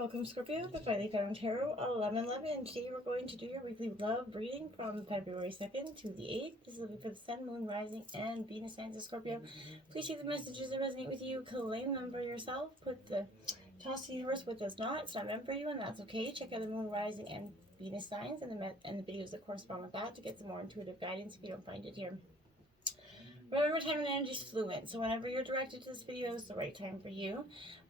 Welcome, Scorpio, the Finally Found Tarot 1111, and today we're going to do your weekly love reading from February 2nd to the 8th. This is looking for the Sun, Moon, Rising, and Venus signs of Scorpio. Please take the messages that resonate with you, claim them for yourself, put the toss to the universe what does not. It's not meant for you, and that's okay. Check out the Moon, Rising, and Venus signs and the videos that correspond with that to get some more intuitive guidance if you don't find it here. Remember, time and energy is fluent, so whenever you're directed to this video is the right time for you.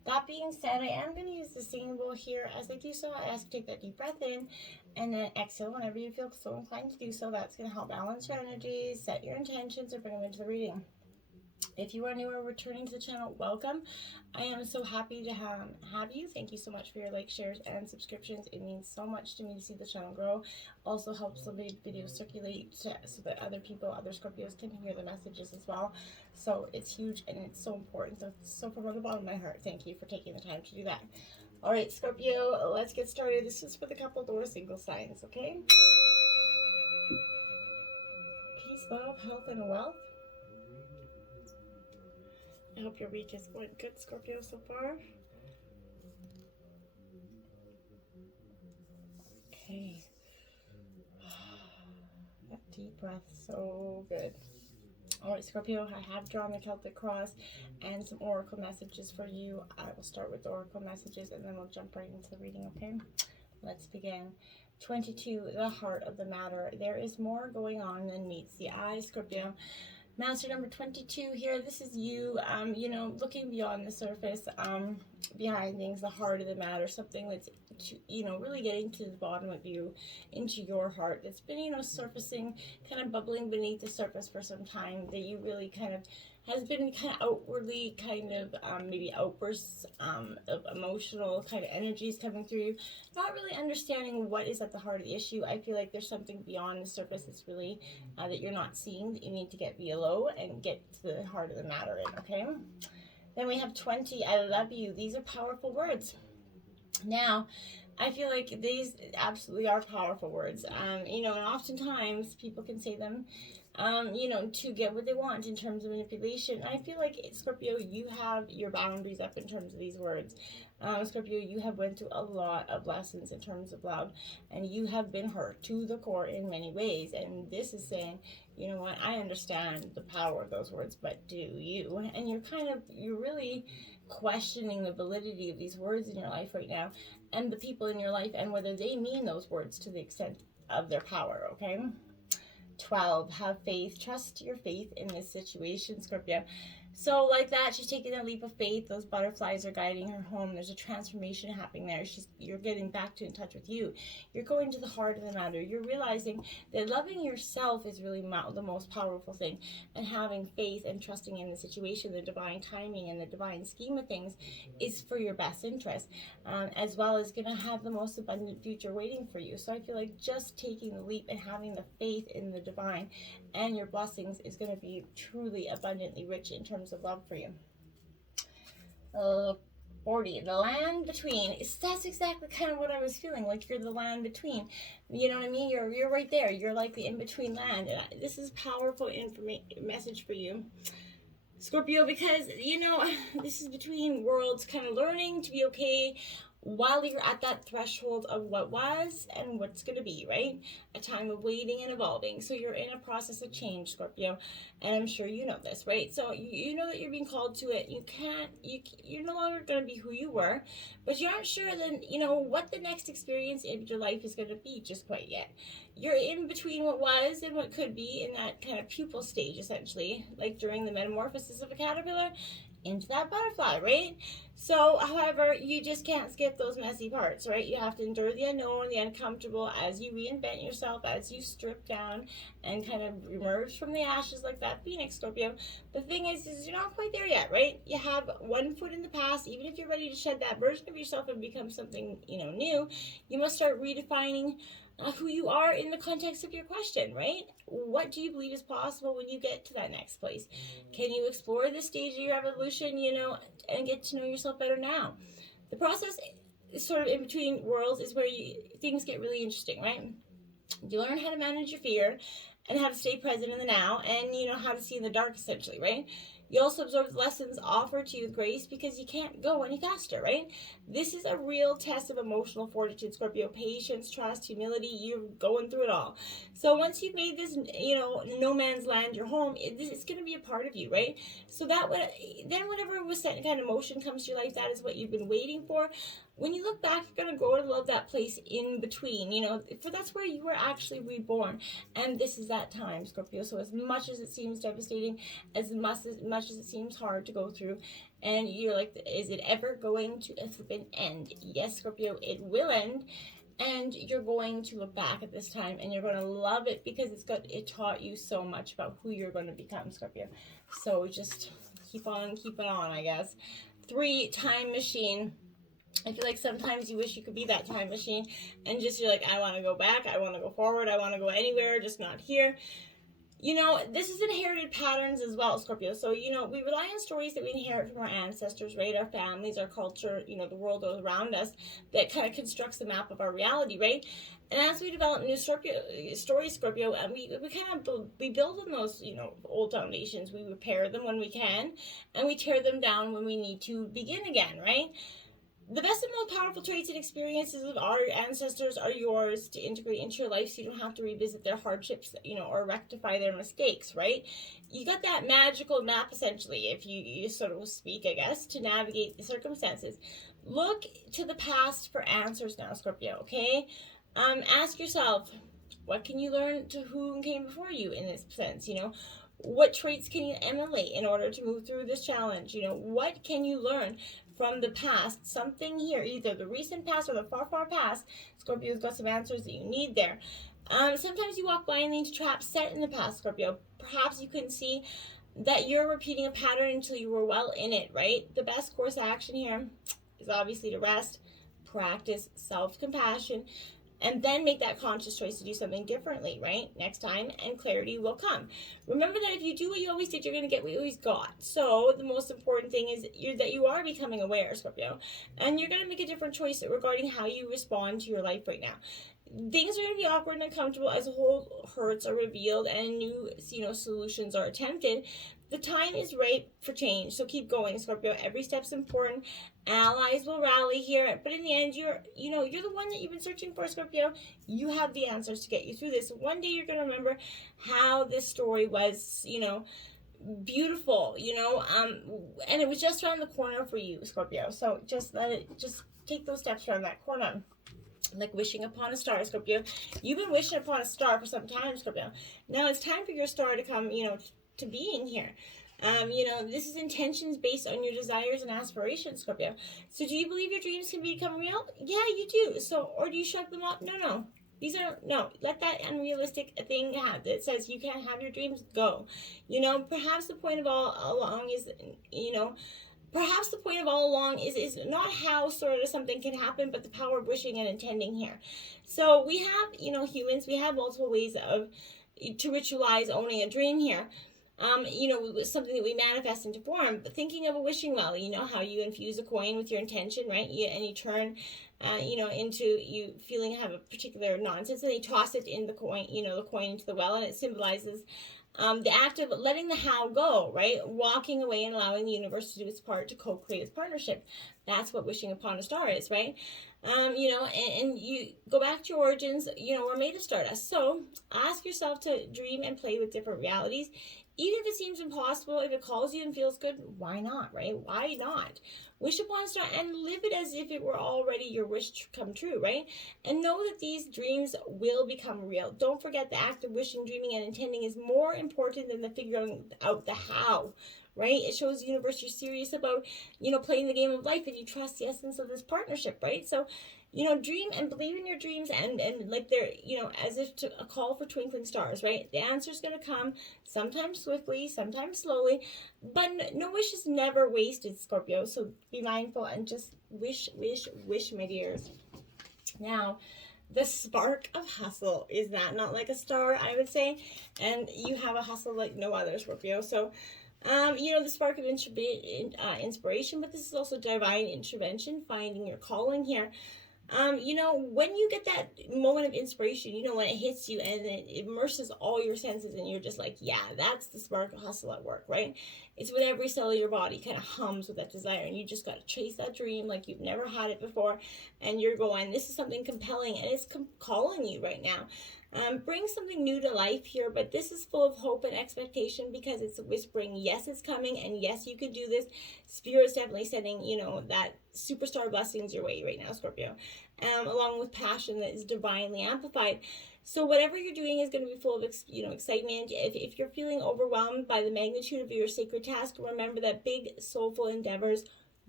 That being said, I am going to use the singing bowl here. As I do so, I ask you to take that deep breath in and then exhale whenever you feel so inclined to do so. That's going to help balance your energies, set your intentions, or bring them into the reading. If you are new or returning to the channel, welcome. I am so happy to have you. Thank you so much for your likes, shares, and subscriptions. It means so much to me to see the channel grow. Also helps the videos circulate so that other people, other Scorpios can hear the messages as well. So it's huge and it's so important. So from the bottom of my heart, thank you for taking the time to do that. All right, Scorpio, let's get started. This is for the couple or single signs, okay? Peace, love, health, and wealth. I hope your week is going good, Scorpio, so far. Okay. That deep breath, so good. Alright, Scorpio, I have drawn the Celtic cross and some oracle messages for you. I will start with the oracle messages and then we'll jump right into the reading, okay? Let's begin. 22, the heart of the matter. There is more going on than meets the eye, Scorpio. Master number 22 here, this is you, looking beyond the surface, behind things, the heart of the matter, something that's, really getting to the bottom of you, into your heart, that's been, surfacing, kind of bubbling beneath the surface for some time, that you really kind of, has been kind of outwardly, maybe outbursts of emotional kind of energies coming through you, not really understanding what is at the heart of the issue. I feel like there's something beyond the surface that's really, that you're not seeing, that you need to get below and get to the heart of the matter in, okay? Then we have 20, I love you. These are powerful words. Now, I feel like these absolutely are powerful words, and oftentimes people can say them, to get what they want in terms of manipulation. I feel like, Scorpio, you have your boundaries up in terms of these words. Scorpio, you have went through a lot of lessons in terms of love, and you have been hurt to the core in many ways, and this is saying, you know what, I understand the power of those words, but do you? And you're really questioning the validity of these words in your life right now, and the people in your life, and whether they mean those words to the extent of their power, okay? 12, have faith. Trust your faith in this situation, Scorpio. So like that, she's taking a leap of faith. Those butterflies are guiding her home. There's a transformation happening there. You're getting back in touch with you. You're going to the heart of the matter. You're realizing that loving yourself is really the most powerful thing. And having faith and trusting in the situation, the divine timing and the divine scheme of things is for your best interest, as well as going to have the most abundant future waiting for you. So I feel like just taking the leap and having the faith in the divine and your blessings is going to be truly abundantly rich in terms of love for you. 40, the land between. That's exactly kind of what I was feeling, like you're the land between. You know what I mean? You're right there. You're like the in-between land. And this is powerful message for you, Scorpio, because, this is between worlds, kind of learning to be okay while you're at that threshold of what was and what's going to be, right? A time of waiting and evolving. So you're in a process of change, Scorpio, and I'm sure you know this, right? So you know that you're being called to it. You're no longer going to be who you were, but you aren't sure then, what the next experience in your life is going to be just quite yet. You're in between what was and what could be in that kind of pupal stage, essentially, like during the metamorphosis of a caterpillar into that butterfly, right? So, however, you just can't skip those messy parts, right? You have to endure the unknown, the uncomfortable, as you reinvent yourself, as you strip down and kind of emerge from the ashes like that phoenix, Scorpio. The thing is you're not quite there yet, right? You have one foot in the past. Even if you're ready to shed that version of yourself and become something, new, you must start redefining who you are in the context of your question, right? What do you believe is possible when you get to that next place? Can you explore this stage of your evolution, and get to know yourself better now? The process is sort of in between worlds is where things get really interesting, right? You learn how to manage your fear and how to stay present in the now, and how to see in the dark, essentially, right? You also absorb the lessons offered to you with grace because you can't go any faster, right? This is a real test of emotional fortitude, Scorpio. Patience, trust, humility, you're going through it all. So once you've made this, no man's land your home, it's going to be a part of you, right? So then whatever was set kind of motion comes to your life, that is what you've been waiting for. When you look back, you're going to grow to love that place in between, for that's where you were actually reborn. And this is that time, Scorpio. So as much as it seems devastating, as much as it seems hard to go through, and you're like, is it ever going to end? Yes, Scorpio, it will end. And you're going to look back at this time and you're going to love it because it taught you so much about who you're going to become, Scorpio. So just keep on keeping on, I guess. 3, time machine. I feel like sometimes you wish you could be that time machine and just you're like, I want to go back, I want to go forward, I want to go anywhere, just not here. This is inherited patterns as well, Scorpio. So, we rely on stories that we inherit from our ancestors, right? Our families, our culture, the world around us that kind of constructs the map of our reality, right? And as we develop new stories, Scorpio, and we build on those, old foundations. We repair them when we can, and we tear them down when we need to begin again, right? The best and most powerful traits and experiences of our ancestors are yours to integrate into your life so you don't have to revisit their hardships, or rectify their mistakes, right? You got that magical map, essentially, if you sort of speak, I guess, to navigate the circumstances. Look to the past for answers now, Scorpio, okay? Ask yourself, what can you learn to who came before you in this sense, What traits can you emulate in order to move through this challenge? What can you learn from the past? Something here, either the recent past or the far, far past. Scorpio's got some answers that you need there. Sometimes you walk blindly into traps set in the past, Scorpio. Perhaps you couldn't see that you're repeating a pattern until you were well in it, right? The best course of action here is obviously to rest, practice self-compassion, and then make that conscious choice to do something differently, right? Next time, and clarity will come. Remember that if you do what you always did, you're going to get what you always got. So the most important thing is that you are becoming aware, Scorpio, and you're going to make a different choice regarding how you respond to your life right now. Things are going to be awkward and uncomfortable as old hurts are revealed and new, solutions are attempted. The time is right for change, so keep going, Scorpio. Every step's important. Allies will rally here, but in the end, you're the one that you've been searching for, Scorpio. You have the answers to get you through this. One day you're going to remember how this story was, beautiful, and it was just around the corner for you, Scorpio. So just take those steps around that corner. Like wishing upon a star, Scorpio. You've been wishing upon a star for some time, Scorpio. Now it's time for your star to come, to being here. This is intentions based on your desires and aspirations, Scorpio. So do you believe your dreams can become real? Yeah, you do. So, or do you shrug them off? No. Let that unrealistic thing that says you can't have your dreams go. Perhaps the point of all along is, Perhaps the point of all along is not how sort of something can happen, but the power of wishing and intending here. So we have, humans, we have multiple ways to ritualize owning a dream here. Something that we manifest into form. But thinking of a wishing well, how you infuse a coin with your intention, right? And you turn, into you feeling have a particular nonsense, and you toss it in the coin, the coin into the well, and it symbolizes the act of letting the how go, right? Walking away and allowing the universe to do its part to co-create its partnership. That's what wishing upon a star is, right? And you go back to your origins, we're made of stardust. So ask yourself to dream and play with different realities. Even if it seems impossible, if it calls you and feels good, why not, right? Why not? Wish upon a star and live it as if it were already your wish come true, right? And know that these dreams will become real. Don't forget the act of wishing, dreaming, and intending is more important than the figuring out the how, right? It shows the universe you're serious about, playing the game of life, and you trust the essence of this partnership, right? So, dream and believe in your dreams and like they're, as if to a call for twinkling stars, right? The answer's going to come sometimes swiftly, sometimes slowly, but no wish is never wasted, Scorpio. So be mindful and just wish, my dears. Now, the spark of hustle, is that not like a star, I would say? And you have a hustle like no other, Scorpio. So the spark of inspiration, but this is also divine intervention, finding your calling here. You know, when you get that moment of inspiration, you know, when it hits you and it immerses all your senses and you're just like, yeah, that's the spark of hustle at work, right? It's when every cell of your body kind of hums with that desire and you just got to chase that dream like you've never had it before. And you're going, this is something compelling and it's calling you right now. Bring something new to life here, but this is full of hope and expectation because it's whispering, yes, it's coming, and yes, you can do this. Spirit's definitely sending, you know, that superstar blessings your way right now, Scorpio, along with passion that is divinely amplified. So whatever you're doing is going to be full of, you know, excitement. If you're feeling overwhelmed by the magnitude of your sacred task, remember that big soulful endeavors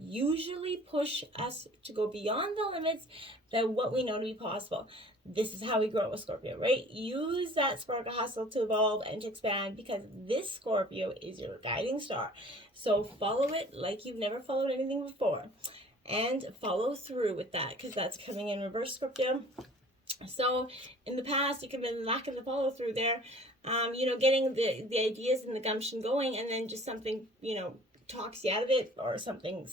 usually push us to go beyond the limits than what we know to be possible. This is how we grow with Scorpio, right? Use that spark of hustle to evolve and to expand because this Scorpio is your guiding star. So follow it like you've never followed anything before. And follow through with that because that's coming in reverse, Scorpio. So in the past, you could have been lacking the follow through there. You know, getting the ideas and the gumption going and then just something, you know, talks you out of it or something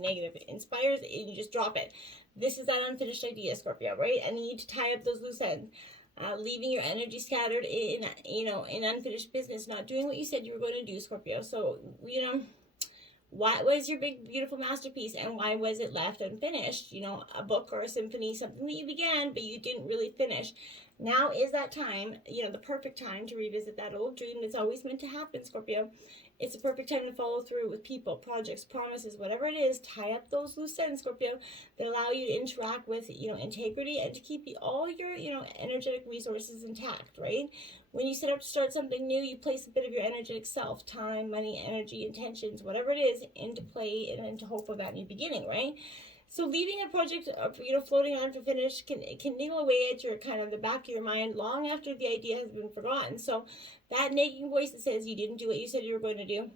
negative inspires it and you just drop it. This is that unfinished idea, Scorpio, right? And you need to tie up those loose ends. Leaving your energy scattered in, you know, in unfinished business, not doing what you said you were going to do, Scorpio. So, you know, what was your big, beautiful masterpiece and why was it left unfinished? You know, a book or a symphony, something that you began, but you didn't really finish. Now is that time, you know, the perfect time to revisit that old dream that's always meant to happen, Scorpio. It's the perfect time to follow through with people, projects, promises, whatever it is. Tie up those loose ends, Scorpio, that allow you to interact with, you know, integrity and to keep all your, you know, energetic resources intact, right? When you set up to start something new, you place a bit of your energetic self, time, money, energy, intentions, whatever it is, into play and into hope of that new beginning, right? So leaving a project, you know, floating on for finish can nibble away at your kind of the back of your mind long after the idea has been forgotten. So that nagging voice that says you didn't do what you said you were going to do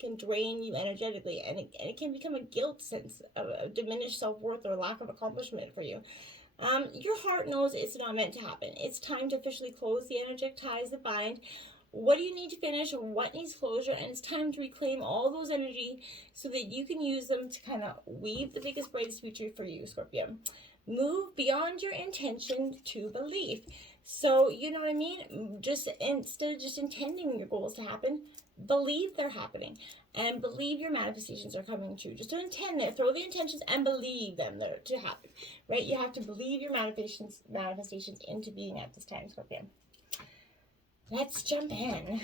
can drain you energetically, and it can become a guilt sense of a diminished self-worth or lack of accomplishment for you. Your heart knows it's not meant to happen. It's time to officially close the energetic ties that bind. What do you need to finish? What needs closure? And it's time to reclaim all those energy so that you can use them to kind of weave the biggest, brightest future for you, Scorpio. Move beyond your intention to belief. So, you know what I mean? Just instead of just intending your goals to happen, believe they're happening and believe your manifestations are coming true. Just don't intend it. Throw the intentions and believe them to happen, right? You have to believe your manifestations into being at this time, Scorpio. Let's jump in.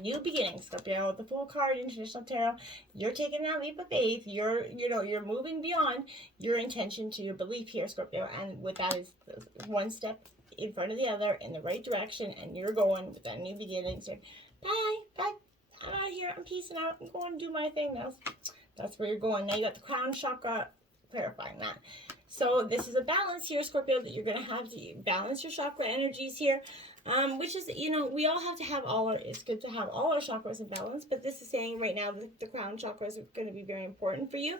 New beginnings, Scorpio. The Fool card in traditional tarot. You're taking that leap of faith. You're moving beyond your intention to your belief here, Scorpio. And with that is one step in front of the other in the right direction, and you're going with that new beginnings. You're, bye. I'm out of here. I'm peacing out. I'm going to do my thing now. That's where you're going. Now you got the crown chakra, clarifying that. So this is a balance here, Scorpio, that you're going to have to balance your chakra energies here. Which is, you know, we all have to have it's good to have all our chakras in balance, but this is saying right now that the crown chakra is going to be very important for you.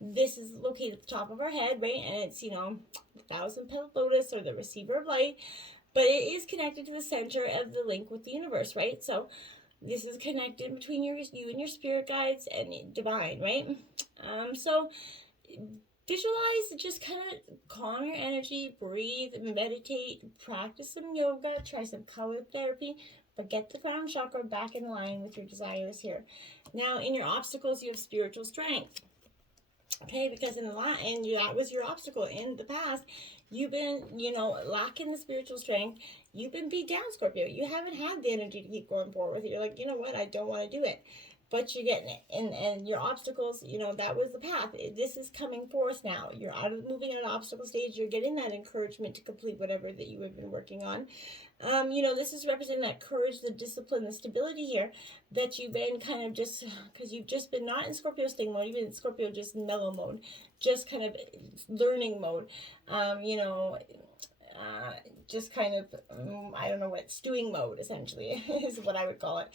This is located at the top of our head, right? And it's, you know, the 1,000-petaled lotus or the receiver of light, but it is connected to the center of the link with the universe, right? So this is connected between you and your spirit guides and divine, right? So visualize, just kind of calm your energy, breathe, meditate, practice some yoga, try some color therapy, but get the crown chakra back in line with your desires here. Now, in your obstacles, you have spiritual strength. Okay, because that was your obstacle in the past. You've been, you know, lacking the spiritual strength. You've been beat down, Scorpio. You haven't had the energy to keep going forward with it. You're like, you know what, I don't want to do it. But you're getting it. And your obstacles, you know, that was the path. This is coming forth now. You're moving out of obstacle stage. You're getting that encouragement to complete whatever that you have been working on. You know, this is representing that courage, the discipline, the stability here that you've been kind of just, because you've just been not in Scorpio sting mode, you've been in Scorpio just mellow mode, just kind of learning mode, you know, just kind of, I don't know what, stewing mode essentially is what I would call it.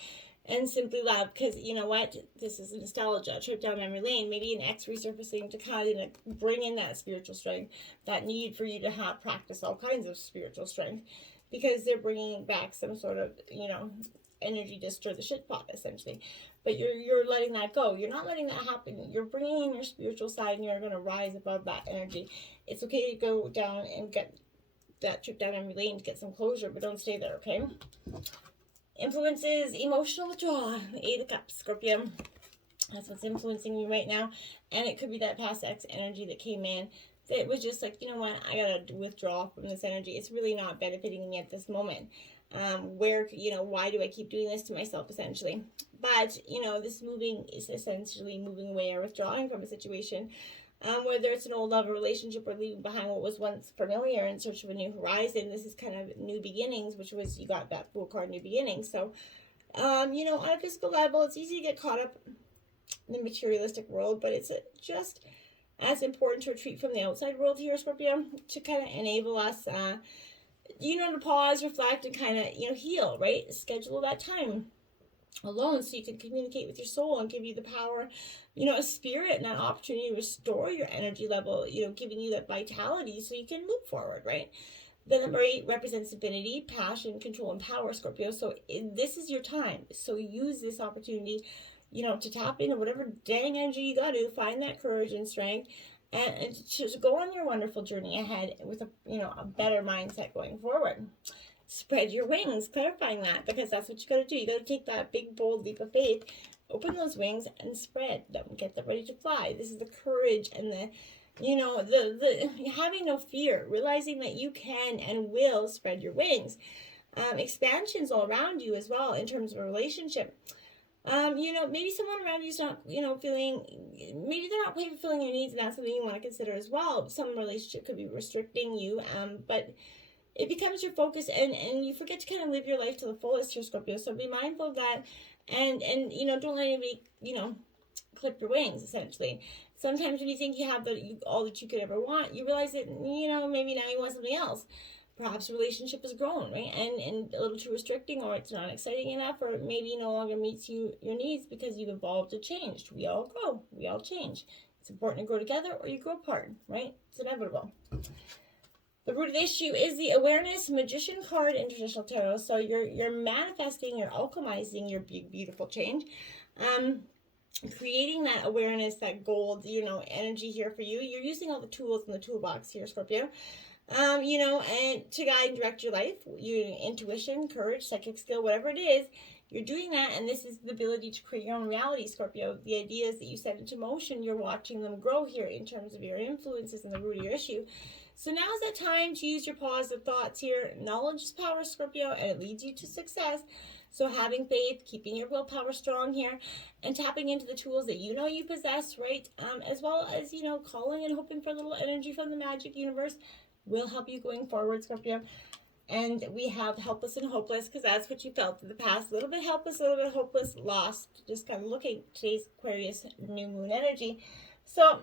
And simply love, because you know what, this is nostalgia, trip down memory lane, maybe an ex resurfacing to kind of bring in that spiritual strength, that need for you to have practice all kinds of spiritual strength, because they're bringing back some sort of, you know, energy to stir the shit pot essentially. but you're letting that go. You're not letting that happen. You're bringing in your spiritual side, and you're going to rise above that energy. It's okay to go down and get that trip down memory lane to get some closure, but don't stay there, okay? Influences emotional withdrawal. 8 of Cups, Scorpio. That's what's influencing you right now. And it could be that past ex energy that came in that was just like, you know what, I gotta withdraw from this energy. It's really not benefiting me at this moment. Where, why do I keep doing this to myself, essentially? But, this moving is essentially moving away or withdrawing from a situation. Whether it's an old love or relationship or leaving behind what was once familiar in search of a new horizon. This is kind of new beginnings, which was, you got that Fool card, new beginnings. So, on a physical level, it's easy to get caught up in the materialistic world, but it's just as important to retreat from the outside world here, Scorpio, to kind of enable us, to pause, reflect, and kind of, heal, right? Schedule that time alone so you can communicate with your soul and give you the power, a spirit and an opportunity to restore your energy level, giving you that vitality so you can move forward, right? The number 8 represents divinity, passion, control, and power, Scorpio. So this is your time. So use this opportunity, to tap into whatever dang energy you got to find that courage and strength and to go on your wonderful journey ahead with a better mindset going forward. Spread your wings, clarifying that, because that's what you got to do. You got to take that big, bold leap of faith, open those wings, and spread them. Get them ready to fly. This is the courage and the having no fear, realizing that you can and will spread your wings. Expansions all around you as well in terms of a relationship. Maybe someone around you is not, maybe they're not fulfilling your needs, and that's something you want to consider as well. Some relationship could be restricting you, but it becomes your focus, and you forget to kind of live your life to the fullest here, Scorpio. So be mindful of that, and don't let anybody, clip your wings, essentially. Sometimes when you think you have all that you could ever want, you realize that, maybe now you want something else. Perhaps the relationship has grown, right? And a little too restricting, or it's not exciting enough, or maybe no longer meets your needs because you've evolved or changed. We all grow. We all change. It's important to grow together or you grow apart, right? It's inevitable. The root of the issue is the awareness magician card in traditional tarot. So you're manifesting, you're alchemizing your beautiful change. Creating that awareness, that gold, energy here for you. You're using all the tools in the toolbox here, Scorpio. And to guide and direct your life, your intuition, courage, psychic skill, whatever it is, you're doing that, and this is the ability to create your own reality, Scorpio. The ideas that you set into motion, you're watching them grow here in terms of your influences and the root of your issue. So now is that time to use your positive thoughts here. Knowledge is power, Scorpio, and it leads you to success. So having faith, keeping your willpower strong here, and tapping into the tools that you possess, right? As well as, calling and hoping for a little energy from the magic universe will help you going forward, Scorpio. And we have helpless and hopeless, because that's what you felt in the past. A little bit helpless, a little bit hopeless, lost. Just kind of looking at today's Aquarius new moon energy. So,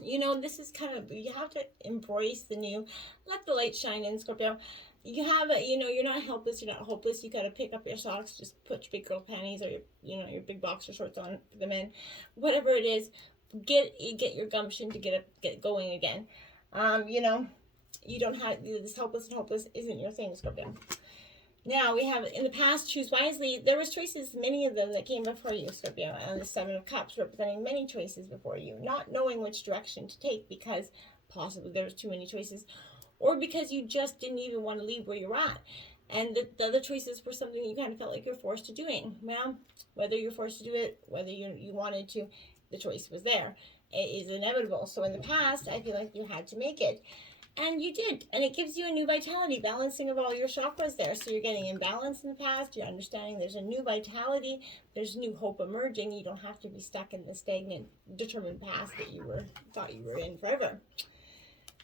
this is kind of, you have to embrace the new. Let the light shine in, Scorpio. You have you're not helpless, you're not hopeless. You got to pick up your socks, just put your big girl panties or your big boxer shorts on for the men. Whatever it is, get your gumption to get going again. You don't have this helpless and hopeless isn't your thing, Scorpio. Now we have in the past, choose wisely. There was choices, many of them that came before you, Scorpio, and the 7 of Cups representing many choices before you, not knowing which direction to take because possibly there was too many choices, or because you just didn't even want to leave where you're at, and the other choices were something you kind of felt like you're forced to doing. Well, whether you're forced to do it, whether you wanted to, the choice was there. It is inevitable. So in the past, I feel like you had to make it. And you did, and it gives you a new vitality, balancing of all your chakras there. So you're getting imbalance in the past, you're understanding there's a new vitality, there's new hope emerging. You don't have to be stuck in the stagnant, determined past that you thought you were in forever.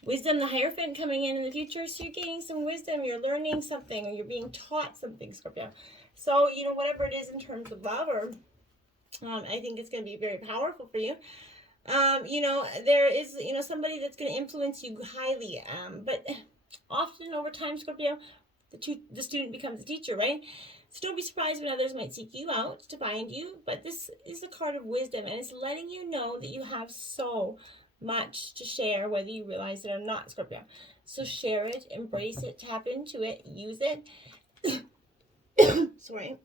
Wisdom, the Hierophant coming in the future, so you're gaining some wisdom, you're learning something, or you're being taught something, Scorpio. So, whatever it is in terms of love, or I think it's going to be very powerful for you. There is, somebody that's going to influence you highly. But often over time, Scorpio, the student becomes a teacher, right? So don't be surprised when others might seek you out to find you. But this is a card of wisdom, and it's letting you know that you have so much to share, whether you realize it or not, Scorpio. So share it, embrace it, tap into it, use it. Sorry.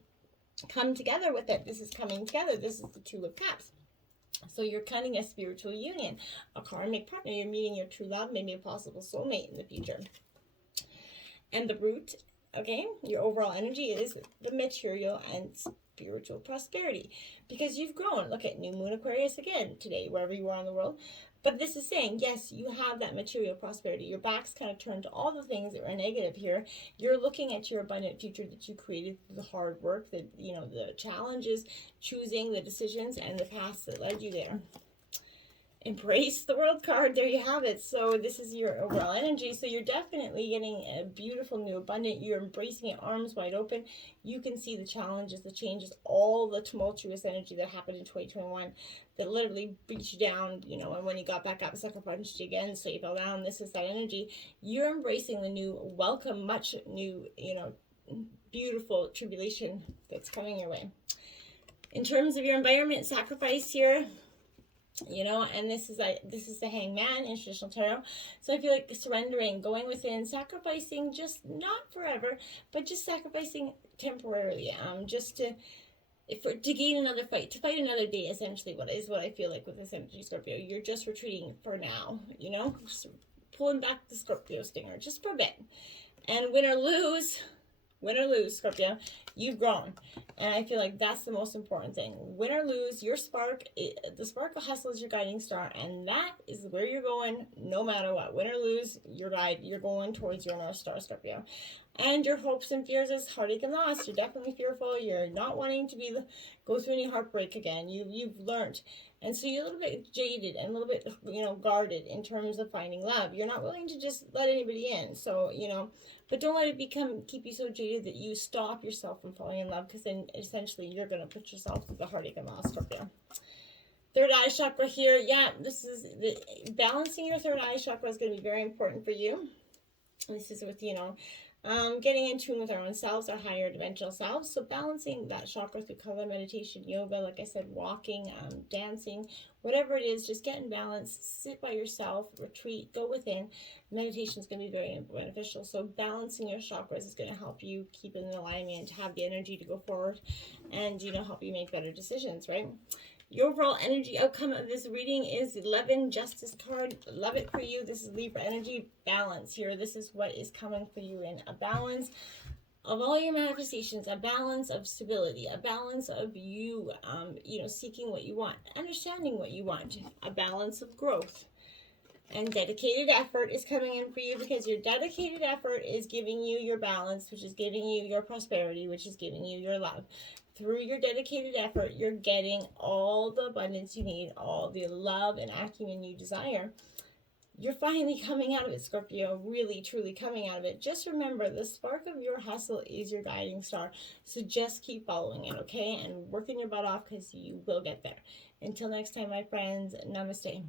come together with it. This is coming together. This is the Two of Cups. So you're cutting a spiritual union, a karmic partner. You're meeting your true love, maybe a possible soulmate in the future. And the root, okay, your overall energy is the material and spiritual prosperity, because you've grown. Look at new moon Aquarius again today, wherever you are in the world. But this is saying, yes, you have that material prosperity. Your back's kind of turned to all the things that are negative here. You're looking at your abundant future that you created through the hard work, the challenges, choosing the decisions, and the paths that led you there. Embrace the World card. There you have it. So this is your overall energy. So you're definitely getting a beautiful new abundant. You're embracing it, arms wide open. You can see the challenges, the changes, all the tumultuous energy that happened in 2021 that literally beat you down, and when you got back up, sucker punched you again, so you fell down. This is that energy. You're embracing the new, welcome, much new, beautiful tribulation that's coming your way. In terms of your environment, sacrifice here. And this is the Hangman in traditional tarot. So I feel like surrendering, going within, sacrificing, just not forever, but just sacrificing temporarily, just to gain another fight, to fight another day, essentially, what I feel like with this energy, Scorpio. You're just retreating for now, just pulling back the Scorpio stinger just for a bit. And win or lose, Scorpio, you've grown. And I feel like that's the most important thing. Win or lose, your spark, the spark of hustle is your guiding star, and that is where you're going no matter what. Win or lose, your guide, you're going towards your North Star, Scorpio. And your hopes and fears is heartache and loss. You're definitely fearful. You're not wanting to go through any heartbreak again. You've learned. And so you're a little bit jaded and a little bit, guarded in terms of finding love. You're not willing to just let anybody in. So, but don't let it keep you so jaded that you stop yourself from falling in love, because then essentially you're going to put yourself through the heartache and loss, Scorpio. Third eye chakra here. Yeah, this is balancing your third eye chakra is going to be very important for you. This is with, getting in tune with our own selves, our higher dimensional selves. So balancing that chakra through color, meditation, yoga, like I said, walking, dancing, whatever it is, just get in balance, sit by yourself, retreat, go within. Meditation is going to be very beneficial. So balancing your chakras is going to help you keep in alignment, have the energy to go forward, and, help you make better decisions, right? Your overall energy outcome of this reading is 11, Justice card. Love it for you. This is Libra energy, balance here. This is what is coming for you in a balance of all your manifestations, a balance of stability, a balance of you, seeking what you want, understanding what you want, a balance of growth. And dedicated effort is coming in for you, because your dedicated effort is giving you your balance, which is giving you your prosperity, which is giving you your love. Through your dedicated effort, you're getting all the abundance you need, all the love and acumen you desire. You're finally coming out of it, Scorpio, really, truly coming out of it. Just remember, the spark of your hustle is your guiding star. So just keep following it, okay? And working your butt off, because you will get there. Until next time, my friends, namaste.